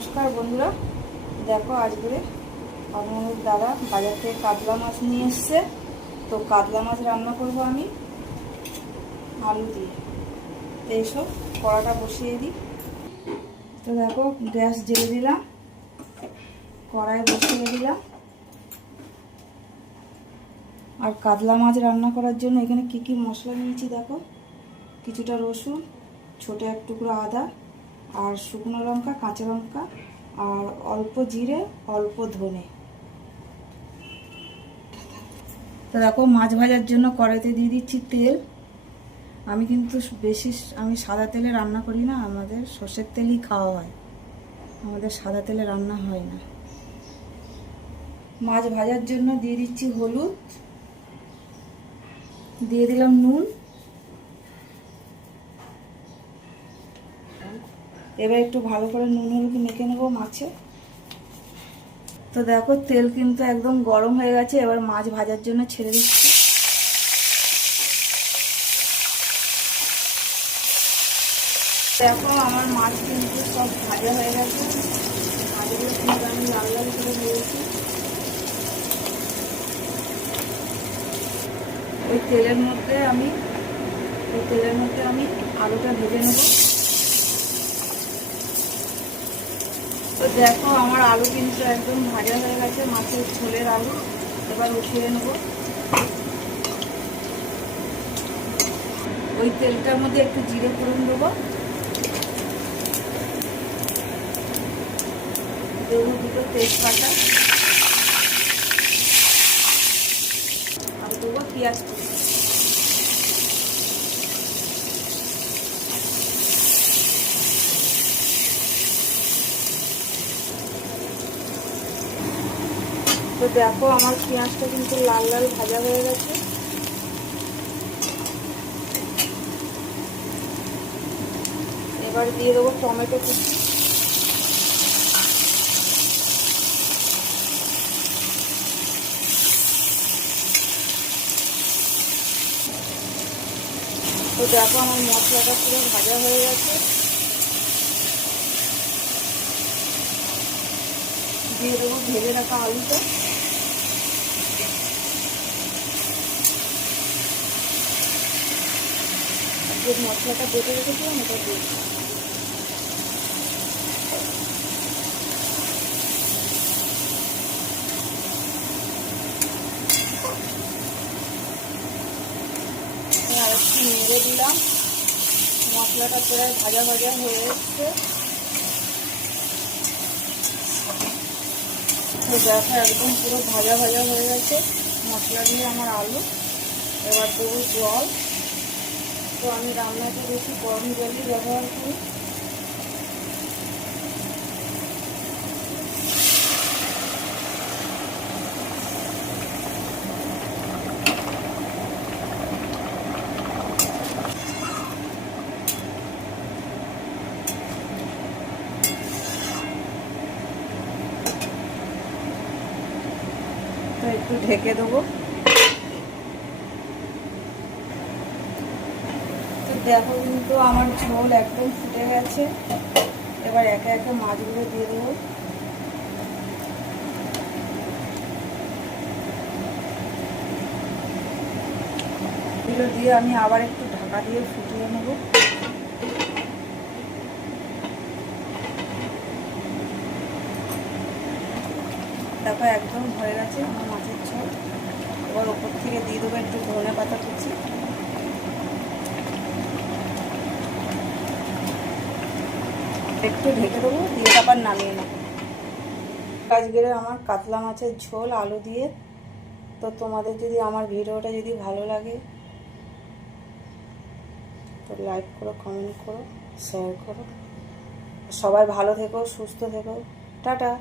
নমস্কার বন্ধুরা, দেখো আজকে আপনাদের দাদা বাজার থেকে কাতলা মাছ নিয়ে এসছে। তো কাতলা মাছ রান্না করব আমি আলু দিয়ে। তো এইসব কড়াটা বসিয়ে দিই। তো দেখো গ্যাস জ্বেলে দিলাম, কড়াই বসিয়ে দিলাম। আর কাতলা মাছ রান্না করার জন্য এখানে কি কি মশলা নিয়েছি দেখো। কিছুটা রসুন, ছোটো এক টুকরো আদা, আর শুকনো লঙ্কা, কাঁচা লঙ্কা, আর অল্প জিরে, অল্প ধনে। তো দেখো মাছ ভাজার জন্য কড়াইতে দিয়ে দিচ্ছি তেল। আমি কিন্তু আমি সাদা তেলে রান্না করি না, আমাদের সর্ষের তেলই খাওয়া হয়, আমাদের সাদা তেলে রান্না হয় না। মাছ ভাজার জন্য দিয়ে দিচ্ছি হলুদ, দিয়ে দিলাম নুন। এবার একটু ভালো করে নুন হলুদ মেখে নেবো মাছে। তো দেখো তেল কিন্তু একদম গরম হয়ে গেছে, এবার মাছ ভাজার জন্য ছেড়ে দিচ্ছি। দেখো আমার মাছ কিন্তু সব ভাজা হয়ে গেছে, মাছগুলো কিন্তু আমি লাল লাল করে ভেজেছি। ওই তেলের মধ্যে আমি আলুটা ভেজে নেব। তো দেখো আমার আলু কিন্তু একদম ভাজা হয়ে গেছে, মাছের ঝোলের আলু। এবার উঠিয়ে নেব। ওই তেলটার মধ্যে একটু জিরে ফোড়ন দেবো, দেবো দুটো তেজপাতা, আর দেবো পেঁয়াজ কুচি। তো দেখো আমার পেঁয়াজটা কিন্তু লাল লাল ভাজা হয়ে গেছে। এবার দিয়ে দেবো টমেটো কুচি। তো দেখো আমার মশলাটা পুরো ভাজা হয়ে গেছে। দিয়ে দেবো ভেজে রাখা আলুটা। যে মশলাটা বেটে রেখেছিলাম ওটা দিয়ে আর একটু নেড়ে দিলাম। মশলাটা প্রায় ভাজা ভাজা হয়ে এসছে। তো দেখো একদম পুরো ভাজা ভাজা হয়ে গেছে মশলা দিয়ে আমার আলু। এবার দেবো জল। তো আমি রান্নাতে বেশি গরম জলই ব্যবহার করি। তো একটু ঢেকে দেবো। তো দেখো কিন্তু আমার ঝোল একদম ফুটে গেছে। এবার একে একে মাছগুলো দিয়ে দেবো। এগুলো দিয়ে আমি আবার একটু ঢাকা দিয়ে ফুটিয়ে নেব। দেখো একদম হয়ে গেছে আমার মাছের ঝোল। এবার ওপর থেকে দিয়ে দেবো একটু ধনে পাতা কুচি। একটু ঢেকে দেবো, দিয়ে আবার নামিয়ে নেব। আজকের আমার কাতলা মাছের ঝোল আলু দিয়ে। তো তোমাদের যদি আমার ভিডিওটা যদি ভালো লাগে তো লাইক করো, কমেন্ট করো, শেয়ার করো। সবাই ভালো থেকো, সুস্থ থেকো। টাটা।